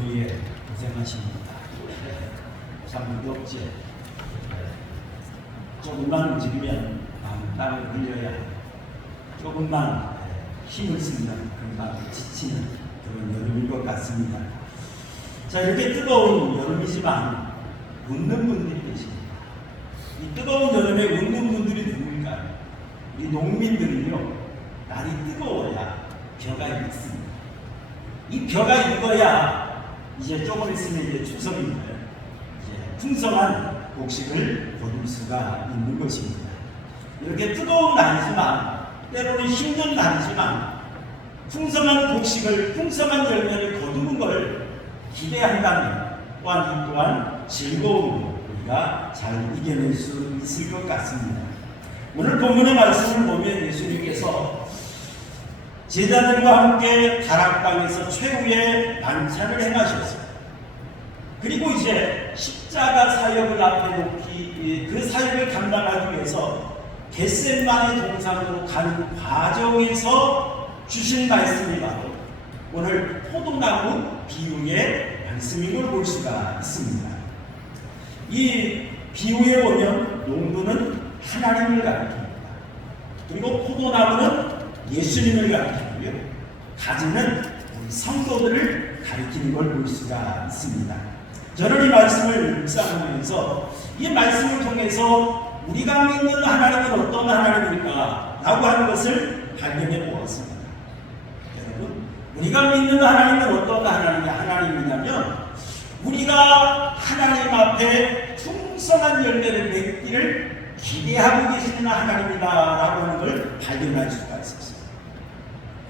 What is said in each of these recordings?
더위에 고생하십니다. 참 무덥지. 조금만 움직이면 땀을 흘려야 조금만 힘을 쓰면 금방 지치는 그런 여름인 것 같습니다. 자, 이렇게 뜨거운 여름이지만 웃는 분들이 계십니다. 이 뜨거운 여름에 웃는 분들이 누굽니까? 이 농민들은요, 날이 뜨거워야 벼가 익습니다. 이 벼가 익어야 이제 조금 있으면 이제 추석인데 이제 풍성한 곡식을 거둘 수가 있는 것입니다. 이렇게 뜨거운 날이지만 때로는 힘든 날이지만 풍성한 곡식을, 풍성한 열매를 거두는 걸 기대한다면 또한 즐거움을 우리가 잘 이겨낼 수 있을 것 같습니다. 오늘 본문의 말씀을 보면 예수님께서 제자들과 함께 다락방에서 최후의 만찬을 행하셨어요. 그리고 이제 십자가 사역을 앞에 놓기, 그 사역을 감당하기 위해서 겟세마네 동산으로 가는 과정에서 주신 말씀이 바로 오늘 포도나무 비유의 말씀임을 볼 수가 있습니다. 이 비유에 보면 농부는 하나님을 가리킵니다. 그리고 포도나무는 예수님을 가리키고요. 가지는 우리 성도들을 가리키는 걸 볼 수가 있습니다. 저는 이 말씀을 묵상하면서 이 말씀을 통해서 우리가 믿는 하나님은 어떤 하나님일까? 라고 하는 것을 발견해 보았습니다. 여러분, 우리가 믿는 하나님은 어떤 하나님이냐면 우리가 하나님 앞에 풍성한 열매를 맺기를 기대하고 계시는 하나님이다라고 하는 걸 발견할 수가 있었어요.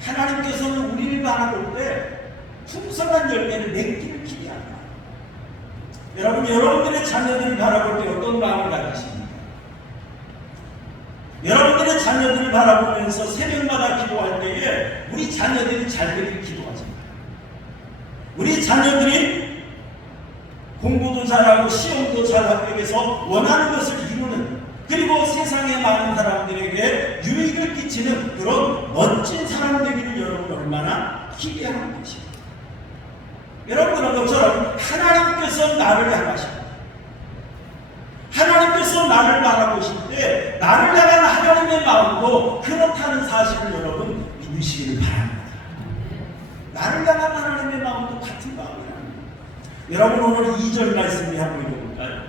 하나님께서는 우리를 바라볼 때 풍성한 열매를 맺기를 기대합니다. 여러분, 여러분들의 자녀들을 바라볼 때 어떤 마음을 가지십니까? 여러분들의 자녀들을 바라보면서 새벽마다 기도할 때에 우리 자녀들이 잘 되길 기도하잖아요. 우리 자녀들이 공부도 잘하고 시험도 잘 합격해서 원하는 것을 이루는, 그리고 세상의 많은 사람들에게 유익을 끼치는 그런 멋진 사람 되기를 여러분 얼마나 기대하고 계십니까? 여러분, 그런 것처럼 하나님께서 나를 향하십니다. 하나님께서 나를 바라보실 때 나를 향한 하나님의 마음도 그렇다는 사실을 여러분 믿으시기를 바랍니다. 나를 향한 하나님의 마음도 같은 마음이랍니다. 여러분, 오늘 2절 말씀이 한번 읽어볼까요?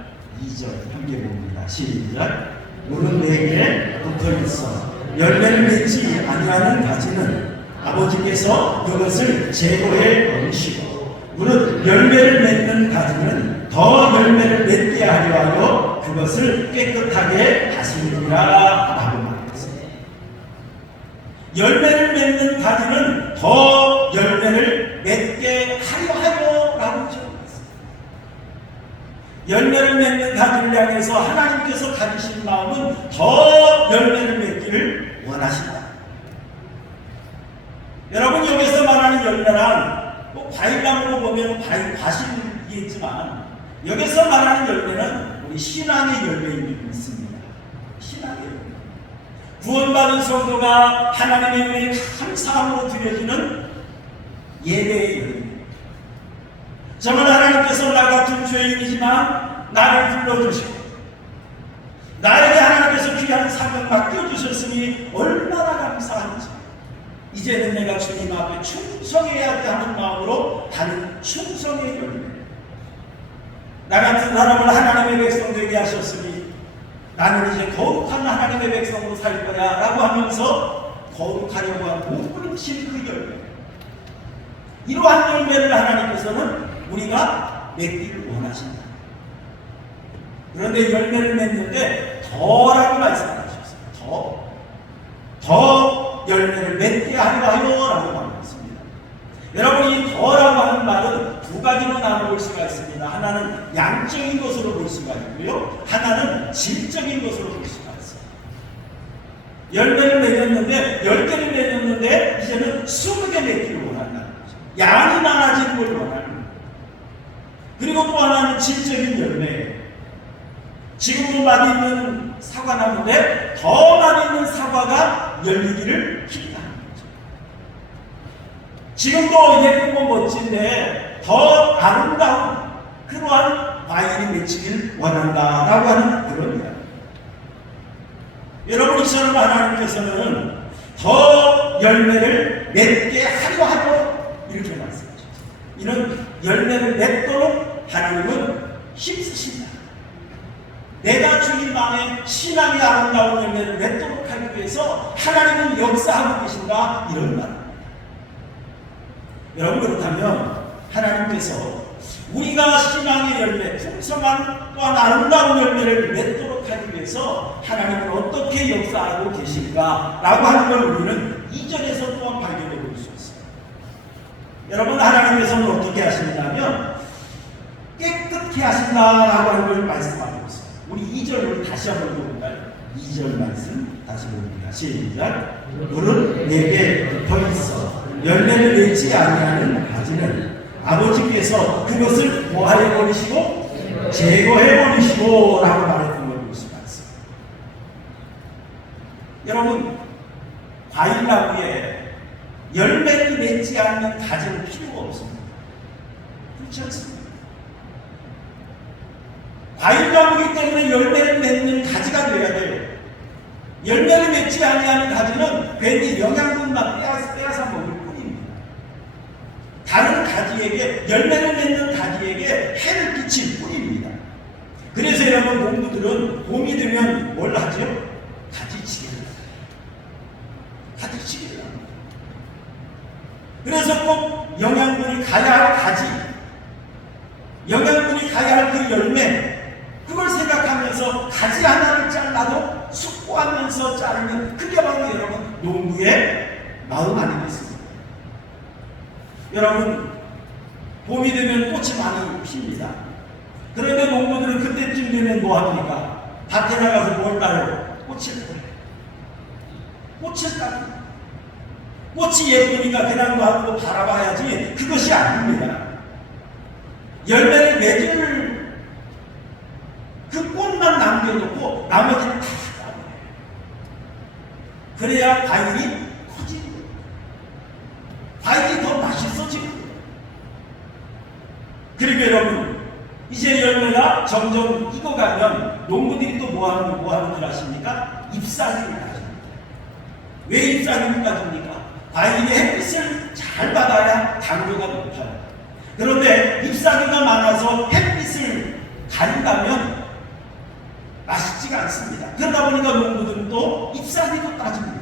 2절 함께 봅니다. 시작. 너는 내게 붙어있어 열매를 맺지 아니하는 가지는 아버지께서 그것을 제거해 버리시고 무릇 열매를 맺는 가지는 더 열매를 맺게 하려 하여 그것을 깨끗하게 하시느니라 라고 말했습니다. 열매를 맺는 가지는 더 열매를 맺게 하여 라고 적었습니다. 열매를 맺는 가지를 향해서 하나님께서 가지신 마음은 더 열매를 맺기를 원하신다. 여러분, 여기서 말하는 열매란 과일나무로 보면 과실이겠지만 여기서 말하는 열매는 우리 신앙의 열매인 줄 믿습니다. 신앙의 열매. 구원받은 성도가 하나님의 은혜에 감사함으로 드려지는 예배의 열매. 저는 하나님께서 나 같은 죄인이지만 나를 불러주시고 나에게 하나님께서 귀한 사명 맡겨주셨으니 얼마나 감사한지 이제는 내가 주님 앞에 충성해야 돼 하는 마음으로 하는 충성의 열매. 나 같은 사람을 하나님의 백성 되게 하셨으니 나는 이제 거룩한 하나님의 백성으로 살 거야 라고 하면서 거룩하려고 하는 목부림친 그 열매. 이러한 열매를 하나님께서는 우리가 맺기를 원하신다. 그런데 열매를 맺는데 더라고 말씀하셨어요. 더 열매를 맺게 하려 하여라고 말했습니다. 여러분, 이 더라고 하는 말은 두 가지로 나눠볼 수가 있습니다. 하나는 양적인 것으로 볼 수가 있고요, 하나는 질적인 것으로 볼 수가 있어요. 열매를 맺었는데 10개를 맺었는데 이제는 20개 맺기를 원한다는 거죠. 양이 많아지는 걸 원하는 거예요. 그리고 또 하나는 질적인 열매예요. 지금도 많이 있는 사과나무인데 더 많이 있는 사과가 열리기를 기대하는 거죠. 지금도 예쁘고 멋진데 더 아름다운 그러한 과일이 맺히길 원한다라고 하는 그런 이야기. 여러분, 이처럼 하나님께서는 더 열매를 맺게 하려 이렇게 말씀하셨습니다. 이런 열매를 맺도록 하나님은 힘쓰신다. 내가 주님 안에 신앙이 아름다운 열매를 맺도록 하기 위해서 하나님은 역사하고 계신다, 이런 말입니다. 여러분, 그렇다면 하나님께서 우리가 신앙의 열매, 풍성한 또한 아름다운 열매를 맺도록 하기 위해서 하나님은 어떻게 역사하고 계실까라고 하는 걸 우리는 2절에서 또한 발견해 볼 수 있습니다. 여러분, 하나님께서는 어떻게 하시느냐면 깨끗게 하신다라고 하는 걸 말씀하고 있습니다. 우리 2절을 다시 한번 볼까요? 2절 말씀 다시 봅니다. 시작. 물은 내게 붙어 있어 열매를 맺지 아니하는 가지는 아버지께서 그것을 뭐하여 버리시고 제거해 버리시고 라고 말했던 걸 볼 수가 있습니다. 여러분, 과일나무에 열매를 맺지 않는 가지는 필요가 없습니다. 그렇지 않습니까? 과일나무이기 때문에 열매를 맺는 가지가 되어야 돼요. 열매를 맺지 아니하는 가지는 괜히 영양분만 빼앗아 먹을 뿐입니다. 다른 가지에게, 열매를 맺는 가지에게 해를 끼칠 뿐입니다. 그래서 여러분, 농부들은 봄이 되면 뭘 하죠? 가지치기를 합니다. 가지치기를 합니다. 그래서 꼭 영양분이 가야 할 가지, 영양분이 가야 할 그 열매, 그걸 생각하면서 가지 하나를 잘라도 숙고하면서 자르는, 그게 바로 여러분 농부의 마음 아니겠습니까? 여러분, 봄이 되면 꽃이 많이 핍니다. 그런데 농부들은 그때쯤 되면 뭐 합니까? 밭에 나가서 뭘 따요? 꽃을 따요. 꽃을 따요. 꽃이 예쁘니까 그냥 놔두고 바라봐야지, 그것이 아닙니다. 열매를 맺을 그 꽃만 남겨놓고 나머지는 다 따요. 그래야 과일이 커지는 거예요. 과일이 더 맛있어지는 거예요. 그리고 여러분, 이제 열매가 점점 익어가면 농부들이 또 뭐 하는 줄 아십니까? 잎사귀를 따줍니다. 왜 잎사귀를 따줍니까? 과일이 햇빛을 잘 받아야 당도가 높아요. 그런데 잎사귀가 많아서 햇빛을 가린다면 맛있지가 않습니다. 그러다 보니까 농부들은 또 잎사귀도 따집니다.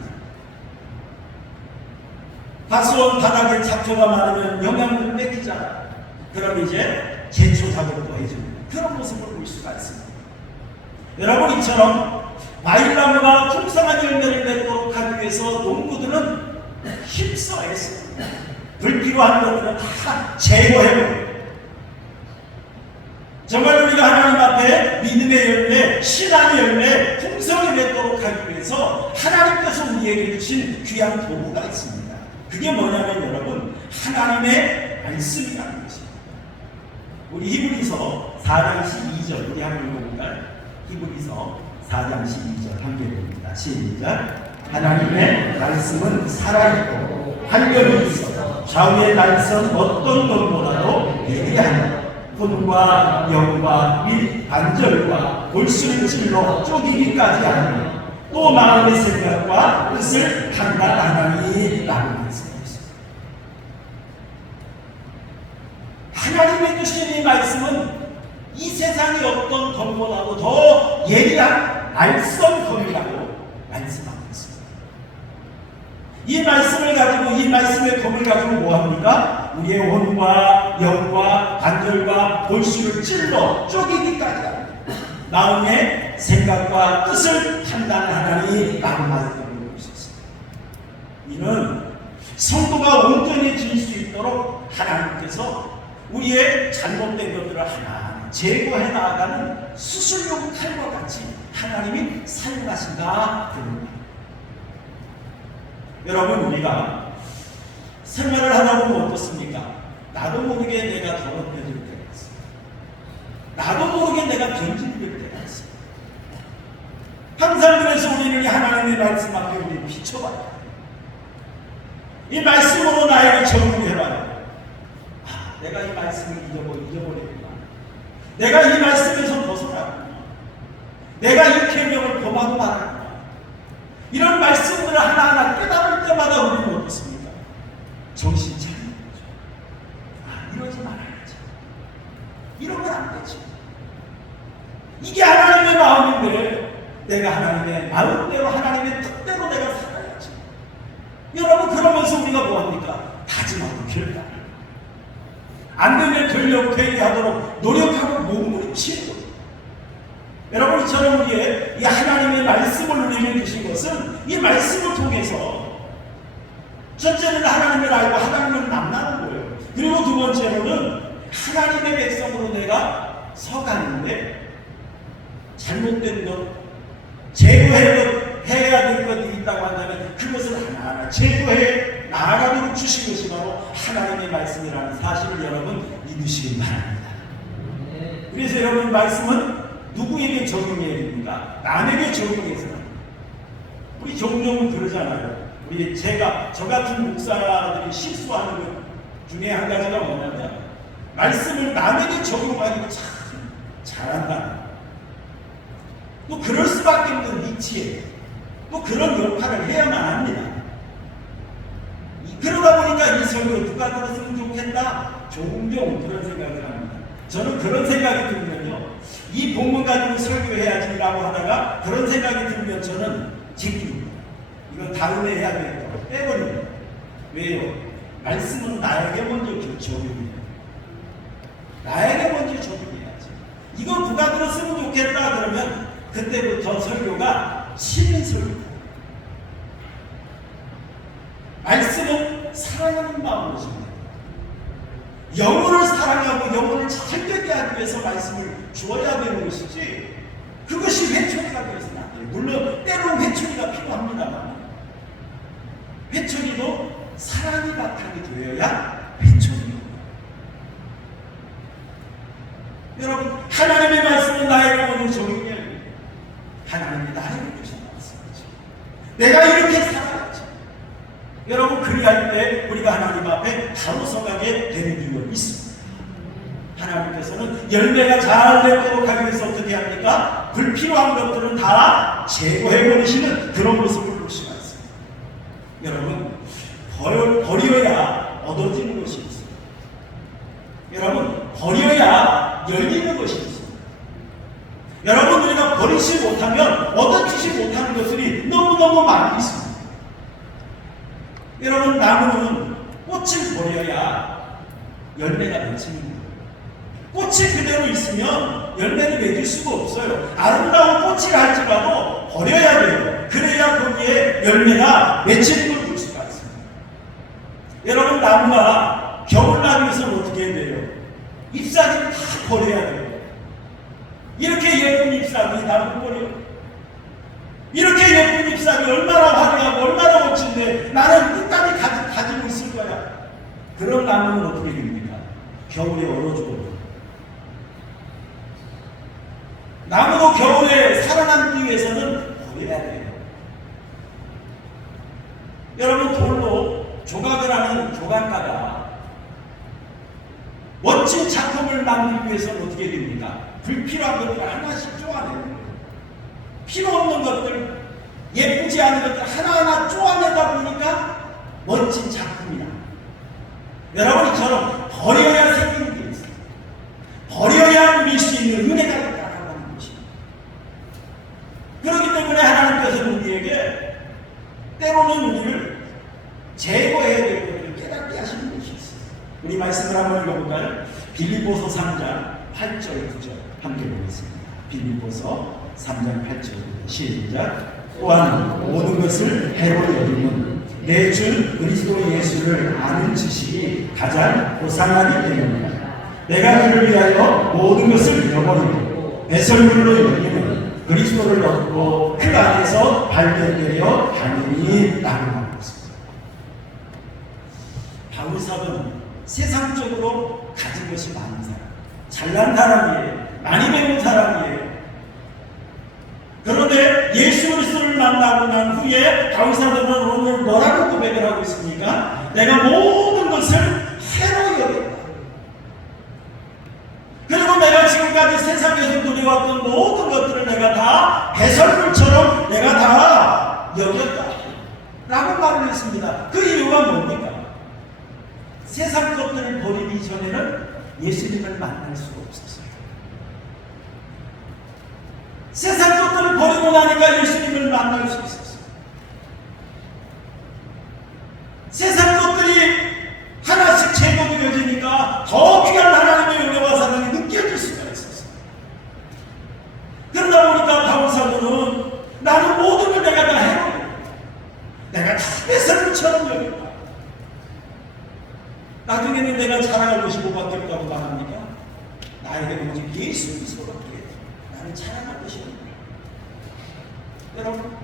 가수원 바닥에 잡초가 많으면 영양분을 뺏기잖아요. 그럼 이제 제초 작업도 해줍니다. 그런 모습을 볼 수가 있습니다. 여러분, 이처럼 과일나무가 풍성한 열매를 맺도록 하기 위해서 농부들은 힘써 애씁니다. 불필요한 것들은 다 제거해버려요. 정말 우리가 하나님 앞에 믿음의 열매, 신앙의 열매, 풍성히 맺도록 하기 위해서 하나님께서 우리에게 주신 귀한 도구가 있습니다. 그게 뭐냐면 여러분, 하나님의 말씀이라는 것입니다. 우리 히브리서 4장 12절 우리 한번 볼까요? 히브리서 4장 12절 함께 봅니다. 시작. 하나님의 말씀은 살아있고 활력이 있어 좌우의 날선 어떤 것보다도 예리하니 혼과 영과 및 관절과 골수를 찔러 쪼개기까지 하니 또 마음의 생각과 뜻을 판단하나니 라고 말씀하셨습니다. 하나님의 주신 이 말씀은 이 세상의 어떤 검보다도 더 예리한 말씀 검이라고 말씀하고 있습니다. 이 말씀을 가지고, 이 말씀의 검을 가지고 뭐합니까? 우리의 혼과 영과 관절과 골수를 찔러 쪼개기까지 합니다. 마음의 생각과 뜻을 판단하나니 라고 말씀드리고 있습니다. 이는 성도가 온전해질 수 있도록 하나님께서 우리의 잘못된 것들을 하나하나 제거해 나아가는 수술용 칼과 같이 하나님이 사용하신다. 여러분, 우리가 생활을 하다 보면 어떻습니까? 나도 모르게 내가 더럽혀질 때가 있습니다. 나도 모르게 내가 변질될 때가 있습니다. 항상 그래서 우리는 하나님의 말씀 앞에 우리 비춰봐요. 이 말씀으로 나에게 적응해봐요. 아, 내가 이 말씀을 잊어버렸구나. 내가 이 말씀에서 벗어났구나. 내가 이 계명을 범하고 말았구나. 이런 말씀들을 하나하나 깨달을 때마다 우리는 어떻습니까? 정신 차리는 거죠. 아, 이러지 말아야지. 이러면 안 되지. 이게 하나님의 마음인데 내가 하나님의 마음대로 하나님의 뜻대로 내가 살아야지. 여러분, 그러면서 우리가 뭐합니까? 다짐하고 결단을 안 되면 권력 회의하도록 노력하고 몸부림치는 거예요. 여러분, 이처럼 우리의 이 하나님의 말씀을 우리에게 주신 것은 이 말씀을 통해서 첫째는 하나님을 알고 하나님을 만나는 거예요. 그리고 두 번째로는 하나님의 백성으로 내가 서가는데 잘못된 것, 제거해야 될 것이 있다고 한다면 그것을 하나하나 제거해 나아가도록 주신 것이 바로 하나님의 말씀이라는 사실을 여러분 믿으시기 바랍니다. 그래서 여러분, 말씀은 누구에게 적용해야 됩니까? 남에게 적용해서. 우리 종종 그러잖아요. 저 같은 목사들이 실수하는 것 중에 한 가지가 뭐냐면 말씀을 남에게 적용하기가 참 잘한다. 또 그럴 수밖에 없는 위치에 또 그런 역할을 해야만 합니다. 그러다 보니까 이 설교를 누가 들었으면 좋겠다. 종종 그런 생각을 합니다. 저는 그런 생각이 들면요, 이 본문 가지고 설교해야지라고 하다가 그런 생각이 들면 저는 제낍니다. 이건 다음에 해야 되겠다. 빼버립니다. 왜요? 말씀은 나에게 먼저 적용해요. 나에게 먼저 적용해야지. 이거 누가 들었으면 좋겠다 그러면 그때부터 설교가 쉬는 설교다. 말씀은 사랑하는 마음으로 전해요. 영혼을 사랑하고 영혼을 잘되게 하기 위해서 말씀을 주어야 되는 것이지, 그것이 회초리가 되어서는 안 돼요. 물론 때로는 회초리가 필요합니다만 회초리도 사랑이 바탕이 되어야 회초리입니다. 여러분, 하나님의 말씀은 나에게 오는 적용해야 돼요. 하나님이 나에게 주신 말씀이죠. 내가 이렇게 살아야지. 여러분, 그리할 때 우리가 하나님 앞에 바로 서가게 되는 이유가 있습니다. 하나님께서는 열매가 잘 되도록 하기 위해서 어떻게 합니까? 불필요한 것들은 다 제거해버리시는 그런 모습을 볼 수가 있습니다. 여러분, 버려야 얻어지는 것이 있습니다. 여러분, 버려야 열리는 것이 있습니다. 여러분, 우리가 버리지 못하면 얻어지지 못하는 것들이 너무너무 많이 있습니다. 여러분, 나무는 꽃을 버려야 열매가 맺히는 거예요. 꽃이 그대로 있으면 열매를 맺을 수가 없어요. 아름다운 꽃이 할지라도 버려야 돼요. 그래야 거기에 열매가 맺히는 걸 볼 수가 있습니다. 여러분, 나무가 겨울나기 위해서는 어떻게 해야 돼요? 잎사귀를 다 버려야 돼요. 이렇게 예쁜 잎사귀 나무 버려. 이렇게 예쁜 잎사귀 얼마나 화려하고 얼마나 멋진데 나는 끝까지 가지고 있을 거야. 그런 나무는 어떻게 됩니까? 겨울에 얼어 죽어요. 나무도 겨울에 살아남기 위해서는 버려야 돼요. 여러분, 돌로 조각을 하는 조각가가 멋진 작품을 만들기 위해서는 어떻게 됩니까? 불필요한 것들을 하나씩 쪼아내는 거예요. 필요 없는 것들, 예쁘지 않은 것들 하나하나 쪼아내다 보니까 멋진 작품이다. 여러분, 이처럼 버려야 생기는 게 있어요. 버려야 누릴 수 있는 은혜가 있다라는 것입니다. 그렇기 때문에 하나님께서는 우리에게 때로는 우리를 제거해야 될 것들을 깨닫게 하시는 것이 있어요. 우리 말씀을 한번 읽어볼까요? 빌립보서 3장 8절 9절 함께 보겠습니다. 빌립보서 3장 8절 시작. 또한 모든 것을 해로 여기면 내 주 그리스도 예수를 아는 지식이 가장 고상하기 때문이다. 내가 그를 위하여 모든 것을 잃어버리고 배설물로 여기는 그리스도를 얻고 그 안에서 발견되어 당연히 나아가는 것입니다. 바울사도는 세상적으로 가진 것이 많은 사람, 잘난 사람이에요. 많이 배운 사람이에요. 그런데 예수 그리스도를 만나고 난 후에 바울사도는 오늘 뭐라고 고백을 하고 있습니까? 내가 모든 것을 해로 여겼다. 누려왔던 모든 것들을 내가 다 배설물처럼 내가 다 여겼다 라고 말을 했습니다. 그 이유가 뭡니까? 세상 것들을 버리기 전에는 예수님을 만날 수가 없었어요. 세상 것들을 버리고 나니까 예수님을 만날 수 있었어요. 세상 것들이 하나씩 제거되어지니까 더 귀한 하나님의 은혜와 사랑이 느껴질 수가 있었어요. 그러다 보니까 바울 사도는 나는 모든 걸 내가 다 해버려. 내가 다 배설물처럼 여겼다. 나중에는 내가 자랑할 것이 뭐밖에 없다고 말합니까? 나에게는 오직 예수 그리스도밖에 나는 자랑할 것이 없다. 여러분,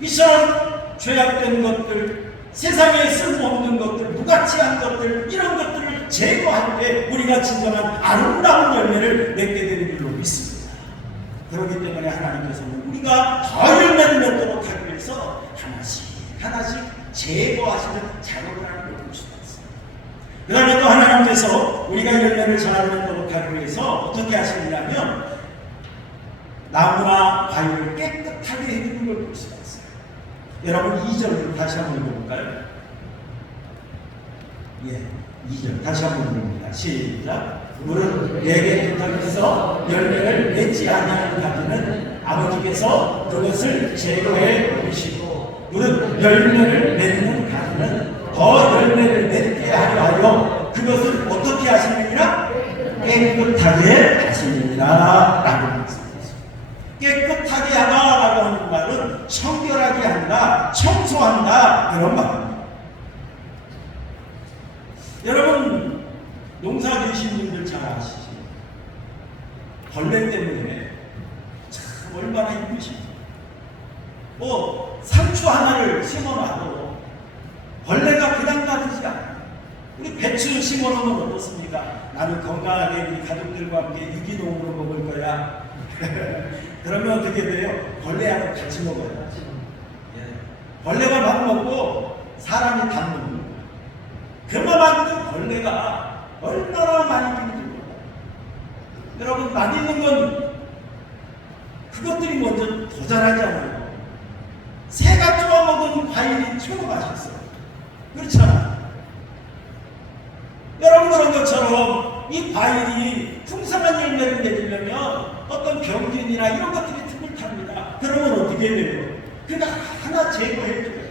이처럼 죄악된 것들, 세상에 쓸모없는 것들, 무가치한 것들, 이런 것들을 제거할 때 우리가 진정한 아름다운 열매를 맺게 되는 줄로 믿습니다. 그렇기 때문에 하나님께서는 우리가 더 열매를 맺도록 하기 위해서 하나씩 제거하시는 작업을 하는 걸 볼 수가 있어요. 그 다음에 또 하나님께서 우리가 열매를 잘 맺도록 하기 위해서 어떻게 하시느냐면 나무나 과일을 깨끗하게 해주는 걸 볼 수가 있어요. 여러분 2절을 다시 한번 읽어볼까요? 예, 2절 다시 한번 읽어봅니다. 시작. 물은 내게 부탁해서 열매를 맺지 아니하는 가지는 아버지께서 그것을 제거해 놓으시고 물은 열매를 맺는 가지는 더 열매를 맺게 하여 그것을 어떻게 하시느니라? 깨끗하게 하시느니라 라고 말씀하셨습니다. 깨끗하게 하다 라고 하는 말은 청결하게 한다, 청소한다 그런 말입니다. 여러분 농사 지으신 분들 잘 아시죠? 벌레 때문에 참 얼마나 힘드십니까? 뭐 상추 하나를 심어놔도 벌레가 그냥 놔두지 않아요. 우리 배추를 심어놓으면 어떻습니까? 나는 건강하게 우리 가족들과 함께 유기농으로 먹을 거야. 그러면 어떻게 돼요? 벌레하고 같이 먹어요. 벌레가 밥 먹고 사람이 밥 먹는 거예요. 그만큼 벌레가 얼마나 많이 들고 여러분 맛있는 건 그것들이 먼저 더 잘하잖아요. 새가 쪼아먹은 과일이 최고 맛있어요. 그렇잖아요. 여러분 그런 것처럼 이 과일이 풍성한 열매를 내주려면 어떤 병균이나 이런 것들이 틈을 탑니다. 그러면 어떻게 돼요? 그러니까 하나 제거해줘요.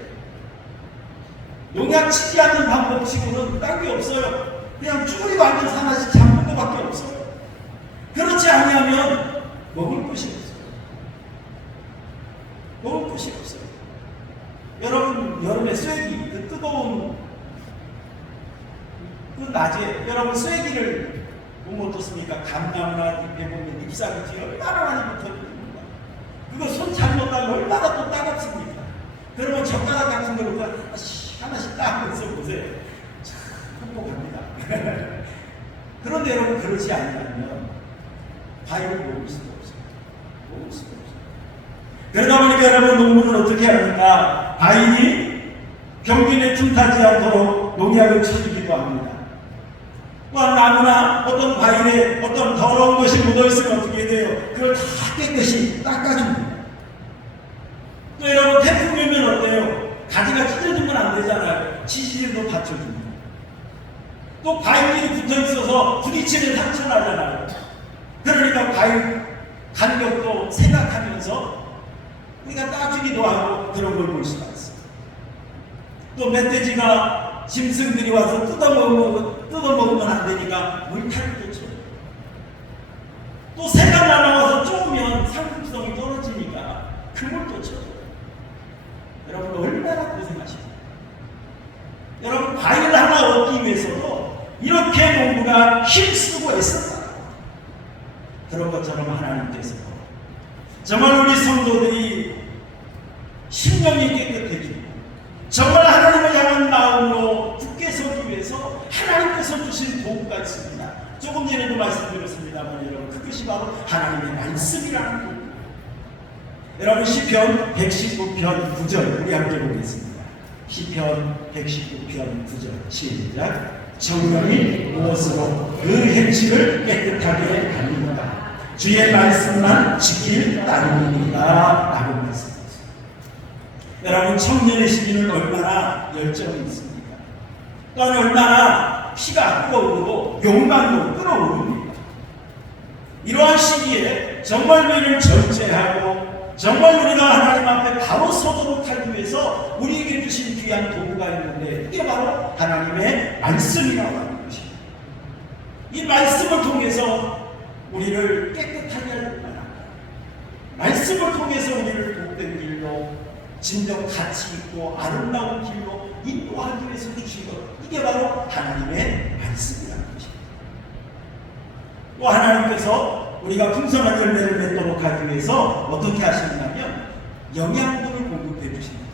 농약 치지 않는 방법치고는 딴 게 없어요. 그냥 쭈그리고 앉아서 하나씩 잡는 것밖에 없어요. 그렇지 않으면 먹을 것이 없어요. 먹을 것이 없어요. 여러분 여름에 쐐기, 그 뜨거운 그 낮에 여러분 쐐기를 보면 어떻습니까? 감나무나 잎에 보면 잎사귀 뒤에 얼마나 많이 붙어있습니까? 그거 손 잘못 닿으면 얼마나 또 따갑습니까? 그러면 젓가락 같은 걸로 하나씩 따면서 보세요. 참 행복합니다. 그런데 여러분 그렇지 않으면 과일을 먹을 수가 없어요. 먹을 수가 없어요. 그러다 보니까 여러분 농부는 어떻게 합니까? 과일이 병균에 틈타지 않도록 농약을 쳐주기도 합니다. 또한 나무나 어떤 과일에 어떤 더러운 것이 묻어있으면 어떻게 돼요? 그걸 다 깨끗이 닦아줍니다. 또 여러분 태풍이면 어때요? 가지가 찢어지면 안 되잖아요. 지지질도 받쳐줍니다. 또 과일들이 붙어있어서 부딪히면 상처나잖아요. 그러니까 과일 간격도 생각하면서 우리가 따주기도 하고 그런 걸 볼 수가 있어요. 또 멧돼지가 짐승들이 와서 뜯어먹으면 안 되니까 물타기도 쳐요. 또 새가 날아와서 쪼으면 상품성이 떨어지니까 그물도 쳐요. 여러분 얼마나 고생하십니까? 여러분 과일 하나 얻기 위해서도 이렇게 농부가 힘쓰고 애썼다. 그런 것처럼 하나님께서 정말 우리 성도들이 신령이 깨끗해지고 정말 하나님을 향한 마음으로 굳게 서기 위해서 하나님께서 주신 도구가 있습니다. 조금 전에도 말씀드렸습니다만 여러분 그것이 바로 하나님의 말씀이라는 겁니다. 여러분 시편 119편 9절 우리 함께 보겠습니다. 시편 119편 9절 시작. 정령이 무엇으로 그 행실을 깨끗하게 합니까? 주의 말씀만 지킬 따름이니라 라고 말씀하셨습니다. 여러분, 청년의 시기는 얼마나 열정이 있습니까? 또한 얼마나 피가 끓어오르고 욕망도 끓어오릅니다. 이러한 시기에 정말 우리를 절제하고 정말 우리가 하나님 앞에 바로 서도록 하기 위해서 우리에게 주신 귀한 도구가 있는데, 이게 바로 하나님의 말씀이라고 하는 것입니다. 이 말씀을 통해서 우리를 깨끗하게 할 뿐만 아니라 말씀을 통해서 우리를 복된 길로, 진정 가치 있고 아름다운 길로 인도하기 위해서 주신 것, 이게 바로 하나님의 말씀이라는 것입니다. 또 하나님께서 우리가 풍성한 열매를 맺도록 하기 위해서 어떻게 하시냐면 영양분을 공급해 주십니다.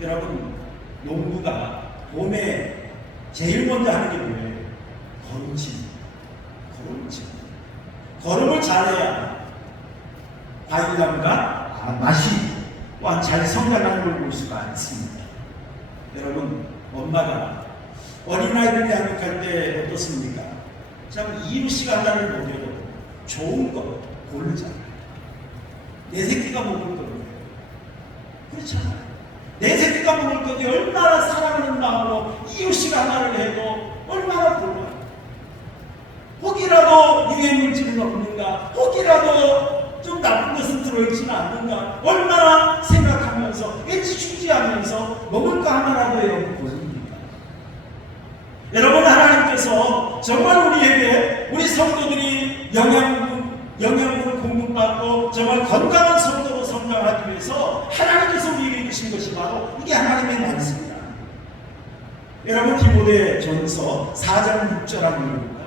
여러분, 농부가 봄에 제일 먼저 하는 게 뭐예요? 거름칩니다. 거름을 잘해야 과일나무가 맛이 또한 잘 성장하는 걸 볼 수가 있습니다. 여러분, 엄마가 어린아이들 양육할 때 어떻습니까? 참 이유식 하나를 먹여도 좋은 거 고르잖아요. 내 새끼가 먹을 거예요. 그렇잖아요. 내 새끼가 먹을 건데 얼마나 사랑하는 마음으로 이유식 하나를 해도 얼마나 골라요. 혹이라도 유해물질은 없는가, 혹이라도 좀 나쁜 것은 들어있지는 않는가, 얼마나 생각하면서 애지중지하면서 먹을 거 하나라도 해요. 고릅니까? 여러분, 하나님께서 정말 우리에게, 우리 성도들이 영양분을 공급받고 정말 건강한 성도로 성장하기 위해서 하나님께서 우리에게 주신 것이 바로 이게 하나님의 말씀이다. 여러분, 디모데전서 4장 6절 한번 읽어볼까요?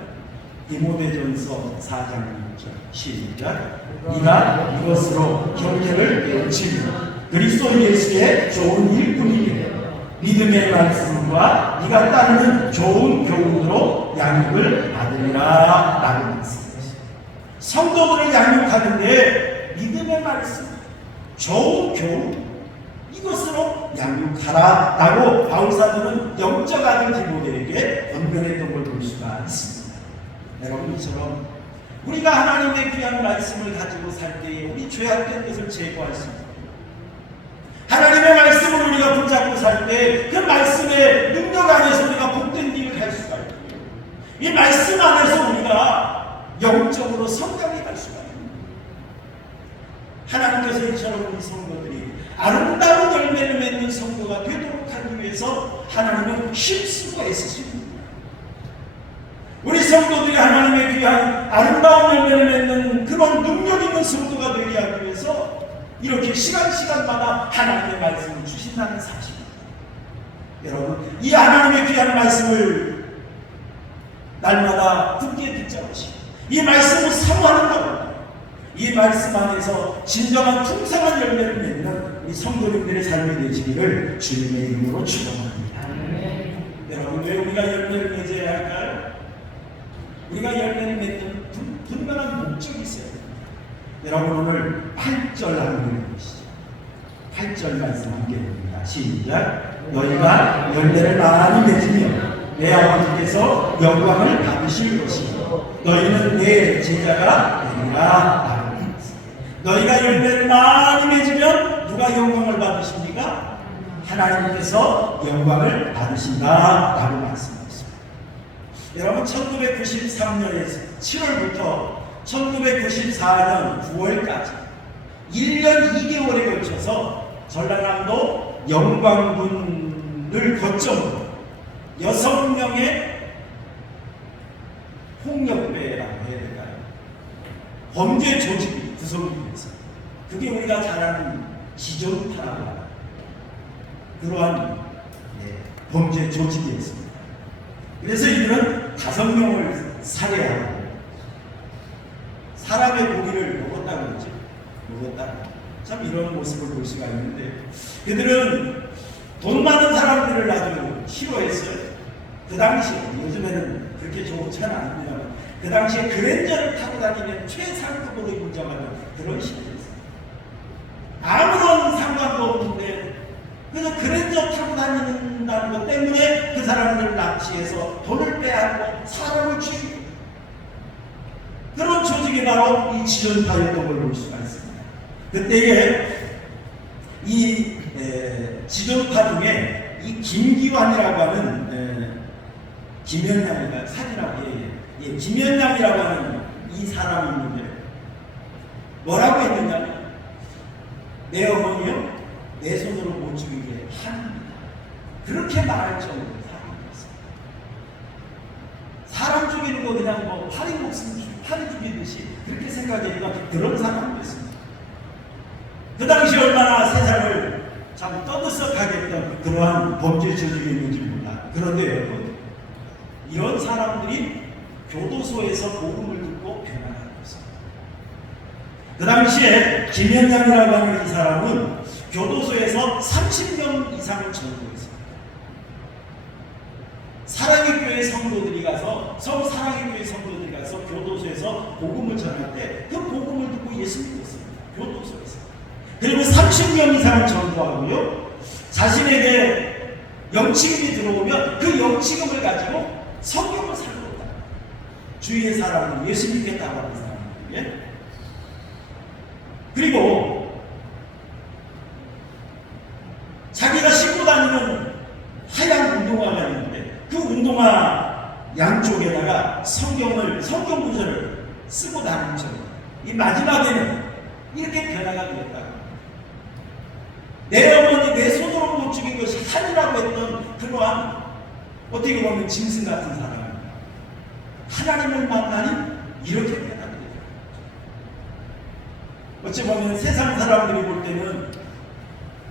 디모데전서 4장 6절 시작. 네가 이것으로 형제를 깨우치며 그리스도 예수의 좋은 일꾼이게 믿음의 말씀과 네가 따르는 좋은 교훈으로 양육을 받으리라 라고 말씀하셨습니다. 성도들을 양육하는데 믿음의 말씀, 좋은 교훈, 이것으로 양육하라 라고 바울사도는 영적 아들 디모데에게 권면했던 걸 볼 수가 있습니다. 여러분, 이처럼 우리가 하나님의 귀한 말씀을 가지고 살 때에 우리 죄악된 것을 제거할 수 있습니다. 하나님의 말씀을 우리가 붙잡고 살 때 그 말씀의 능력 안에서 우리가 복된 길을 갈 수가 있고요. 이 말씀 안에서 우리가 영적으로 성장해 갈 수가 있습니다. 하나님께서 이처럼 우리 성도들이 아름다운 열매를 맺는 성도가 되도록 하기 위해서 하나님은 힘쓰고 애쓰십니다. 우리 성도들이 하나님의 귀한 아름다운 열매를 맺는 그런 능력 있는 성도가 되게 하기 위해서 이렇게 시간마다 하나님의 말씀을 주신다는 사실입니다. 여러분, 이 하나님의 귀한 말씀을 날마다 굳게 붙잡으시고 이 말씀을 사모하는 것, 이 말씀 안에서 진정한 풍성한 열매를 맺는 우리 성도님들의 삶이 되시기를 주님의 이름으로 축원합니다. 여러분, 왜 우리가 열매를 맺어야 할까요? 우리가 열매를 맺는 분명한 목적이 있어요. 여러분, 오늘 8절 한번 읽으시죠. 8절 말씀 함께 읽습니다. 시작. 너희가 열매를 많이 맺으며 내 아버지께서 영광을 받으실 것이고 너희는 내 제자가 되리라. 너희가 열매를 많이 맺으면 누가 영광을 받으십니까? 하나님께서 영광을 받으신다 라고 말씀하셨습니다. 여러분, 1993년에 7월부터 1994년 9월까지 1년 2개월에 걸쳐서 전라남도 영광군을 거점으로 6명의 폭력배라고 해야 될까요? 범죄 조직이 구성이 되면서, 그게 우리가 잘 아는 지존파라고 하는 그러한 범죄 조직이었습니다. 그래서 이들은 5명을 살해하고 사람의 고기를 먹었다고 그러죠. 참 이런 모습을 볼 수가 있는데, 그들은 돈 많은 사람들을 아주 싫어했어요. 그 당시에, 요즘에는 그렇게 좋은 차는 아닙니다만 그 당시에 그랜저를 타고 다니면 최상급으로 인정하는 그런 시대였어요. 아무런 상관도 없는데 그래서 그랜저 타고 다닌다는 것 때문에 그 사람들을 납치해서 돈을 빼앗고 사람을 죽이고, 그런 조직의 그게 바로 이 지존파였던 걸 볼 수가 있습니다. 그때에 이 지존파 중에 이 김기환이라고 하는 김현양이가 산이라고 김현양이라고 하는 이 사람이 있는데 뭐라고 했느냐면 내 어머니요 내 손으로 못 죽이게 한입니다. 그렇게 말할 정도로 사람 죽이는 거 그냥 뭐 파리 목숨 파리 죽이듯이 그렇게 생각하니까 그런 사람이었습니다. 그 당시 얼마나 세상을 참 떠들썩하겠던 그러한 범죄 저질이었는지 몰라. 그런데 여러분 이런 사람들이 교도소에서 복음을 듣고 변화하고 있습니다. 그 당시에 김현양이라고 하는 이 사람은 교도소에서 30년 이상을 전도했습니다. 사랑의 교회 성도들이 가서 사랑의 교회 성도들이 가서 교도소에서 복음을 전할 때 그 복음을 듣고 예수 믿었습니다. 교도소에서. 그리고 30년 이상을 전도하고요. 자신에게 영치금이 들어오면 그 영치금을 가지고 성경을 살렸다. 주위의 사람은 예수 믿겠다고 하는 사람들에게. 그리고 자기가 신고 다니는 하얀 운동화가 있는데 그 운동화 양쪽에다가 성경 구절을 쓰고 다니는 점. 이 마지막에는 이렇게 변화가 되었다고. 내 어머니 내 손으로 못 죽인 것이 산이라고 했던 그러한 어떻게 보면 짐승 같은 사람입니다. 하나님을 만나니 이렇게 변화가 되죠. 어찌 보면 세상 사람들이 볼 때는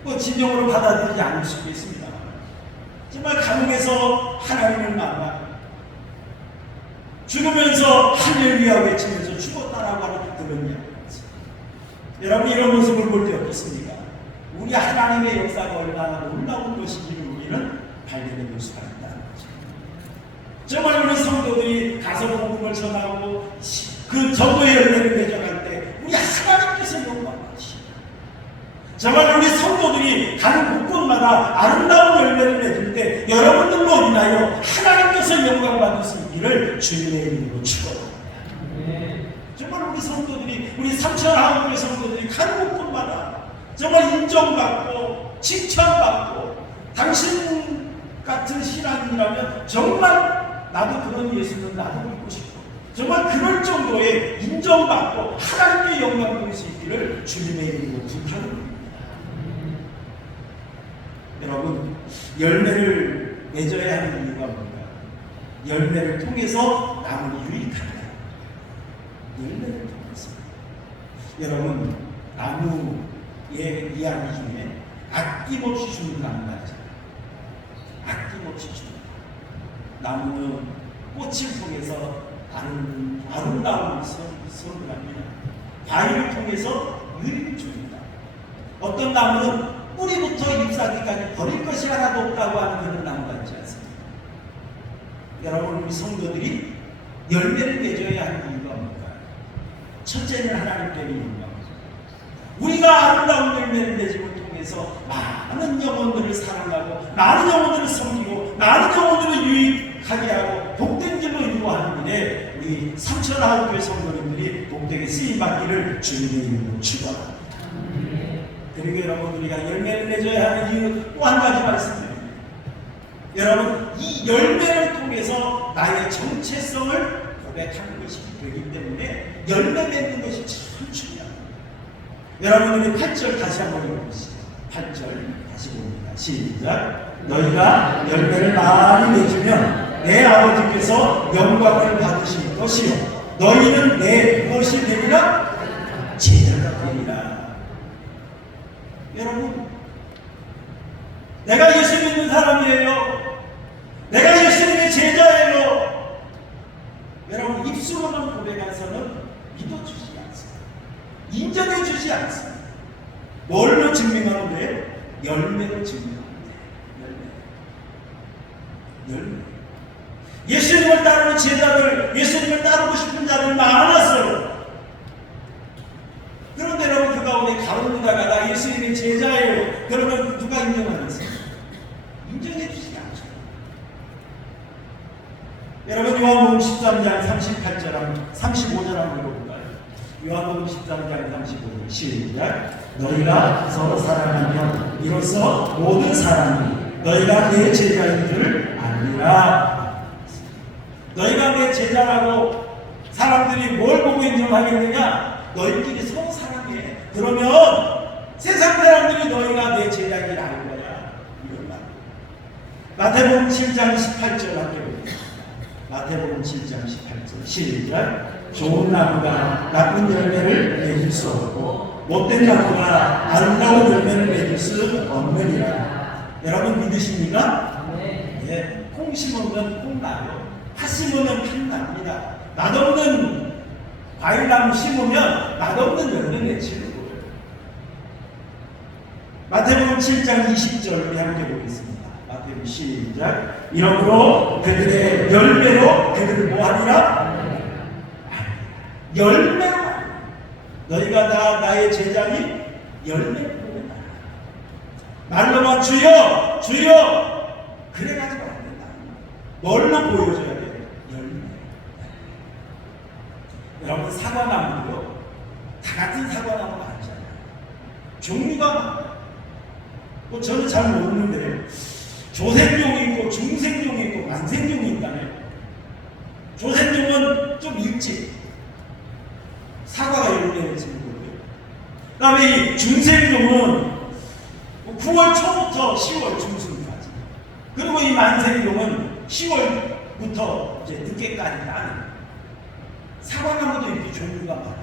뭐 진정으로 받아들이지 않을 수도 있습니다. 정말 감옥에서 하나님을 만나 죽으면서 할렐루야 외치면서 죽었다라고 하는 그런 이야기입니다. 여러분 이런 모습을 볼 때 어떻습니까? 우리 하나님의 역사가 얼마나 놀라운 것인지를 우리는 발견해 볼 수가 있다는 거죠. 정말 우리 성도들이 가서 복음을 전하고 그 전도의 열매를 맺어갈 때 우리 하나님께서 영광받으십니다. 정말 우리 성도들이 가는 곳곳마다 아름다운 열매를 맺을 때 여러분들로 인하여 하나님께서 영광받을 수 있기를 주님의 이름으로 축원합니다. 정말 우리 성도들이 우리 삼천하우교회 성도들이 가는 곳곳마다 정말 인정받고 칭찬받고 당신 같은 신앙이라면 정말 나도 그런 예수는 나도 믿고 싶고 정말 그럴 정도의 인정받고 하나님께 영광 돌릴 수 있기를 주님의 이름으로 부탁드립니다. 여러분 열매를 맺어야 하는 이유가 뭔가? 열매를 통해서 나무는 유익하다. 열매를 통해서 여러분 나무의 이야기 중에 아낌없이 주는 나무가 있잖아요. 아낌없이 주는 나무는 꽃을 통해서 아름다운 선을 합니다. 과일을 통해서 의리를 줍니다. 어떤 나무는 뿌리부터 잎사귀까지 버릴 것이 하나도 없다고 하는 그런 나무가 있지 않습니까? 여러분 우리 성도들이 열매를 맺어야 하는 이유가 뭘까요? 첫째는 하나님께 영광. 우리가 아름다운 열매를 맺음을 통해서 많은 영혼들을 사랑하고 많은 영혼들을 섬기고 많은 영혼들을 유익하게 하고 복된 길로 인도하는 일에 우리 삼천하우교회 성도님들이 복되게 쓰임받기를 주님의 이름으로 축원합니다. 그리고 여러분 우리가 열매를 맺어야 하는 이유 또 한 가지 말씀드립니다. 여러분 이 열매를 통해서 나의 정체성을 고백하는 것이 되기 때문에 열매 맺는 것이 참 중요합니다. 여러분 우리 8절 다시 한번 읽어보시죠. 8절 다시 봅니다. 시작. 너희가 열매를 많이 맺으면 내 아버지께서 영광을 받으실 것이요 너희는 내 무엇이 되리라? 제자가 되리라. 여러분 내가 예수 믿는 사람이에요. 내가 예수님의 제자예요. 여러분 입술로만 고백해서는 믿어주지 않습니다. 인정해주지 않습니다. 뭘로 증명하는데? 열매를 증명하는데. 열매. 예수님을 따르는 제자들, 예수님을 따르고 싶은 자들 많았어요. 그런데 여러분 그 가운데 가론유다가 나 예수님의 제자예요. 그러면 누가 인정하겠어요? 인정해주지 않죠. 여러분 요한복음 13장 38절 35절 한번 읽어볼까요? 요한복음 13장 35절 시작. 너희가 서로 사랑하면 이로써 모든 사람이 너희가 내 제자인 줄 알리라. 너희가 내 제자라고 사람들이 뭘 보고 인정하겠느냐? 너희끼리 서로 사랑해. 그러면 세상 사람들이 너희가 내 제자인 줄 알 거야. 이런 말. 마태복음 7장 18절 함께 보겠습니다. 마태복음 7장 18절 시작. 좋은 나무가 나쁜 열매를 맺을 수 없고 못된 나무가 아름다운 열매를 맺을 수 없느니라. 여러분 믿으십니까? 네. 콩 심으면 콩 나요. 파 심으면 팥 납니다. 맛없는 과일나무 심으면 맛없는 열매 맺히는 거예요. 마태복음 7장 20절 우리 함께 보겠습니다. 마태복음 시작. 이러므로 그들의 열매로 그들을 뭐하리라? 열매로 너희가 다 나의 제자니 열매를 보낸다. 말로만 주여 주여 그래가지고 안 된다. 뭘로 보여줘야 돼? 열매. 여러분 사과나무도 다 같은 사과나무가 아니잖아요. 종류가 많아요. 뭐 저는 잘 모르는데 조생종이 있고 중생종이 있고 만생종이 있다네요. 조생종은 좀 일찍 사과가 열매맺히는 거고요. 그 다음에 이 중생종은 9월 초부터 10월 중순까지. 그리고 이 만생종은 10월부터 이제 늦게까지 나는. 사과나무도 이렇게 종류가 많아요.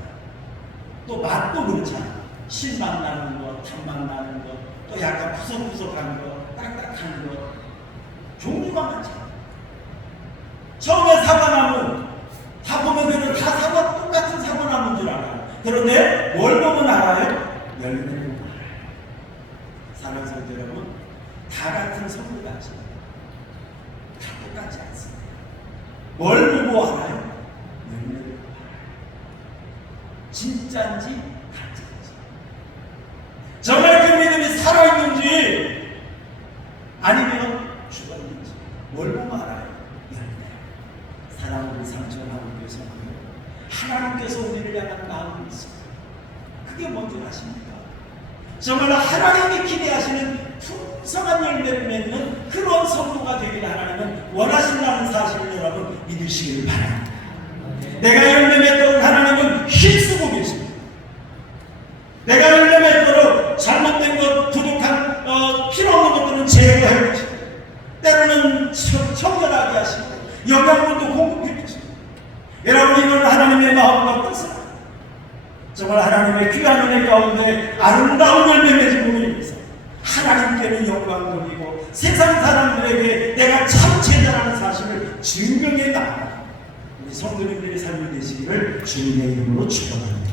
또 맛도 그렇잖아. 신맛 나는 거, 단맛 나는 거, 또 약간 푸석푸석한 거, 딱딱한 거. 종류가 많잖아. 처음에 사과나무 다 보면 그냥 다 사과 똑같은 사과나무인 줄 알아요. 그런데 뭘 보면 알아요? 열매를 보면 알아요. 사랑하는 성도 여러분, 다 같은 성도 같이 다 똑같지 않습니다. 뭘 보고 알아요? 열매를 보고 알아요. 진짜인지 가짜인지, 정말 그 믿음이 살아있는지 아니면 죽었는지 뭘 보면 알아요? 사랑으로 상처하고 계셔 하나님께서 우리를 향한 마음이 있습니다. 그게 뭔지 아십니까? 정말 하나님이 기대하시는 풍성한 열매를 맺는 그런 성도가 되기를 하나님은 원하신다는 사실을 여러분 믿으시기를 바랍니다. 내가 열매 맺도록 하나님은 힘쓰고 계십니다. 내가 열매 맺도록 잘못된 것, 부족한 필요 없는 것들은 제거해 주시고 때로는 청결하게 하시고 영양분도 공급해 주시고, 여러분 이건 하나님의 마음과 뜻을 정말 하나님의 귀한 은혜 가운데 아름다운 열매 맺음으로 인해서 하나님께는 영광 돌리고 세상 사람들에게 내가 참 제자라는 사실을 증명해 나가는 우리 성도님들의 삶이 되시기를 주님의 이름으로 축원합니다.